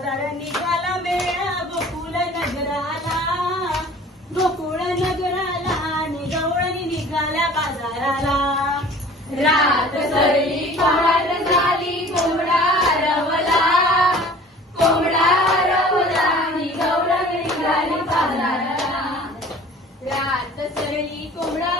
बाजार निघाला मेळा गोकुळ नगराला. गोकुळ नगराला आणि गवळणी निघाल्या बाजाराला. रात सरली पहाट झाली कोंबडा रवला. कोंबडा रवला आणि गवळण निघाली बाजाराला. रात सरली कोंबडा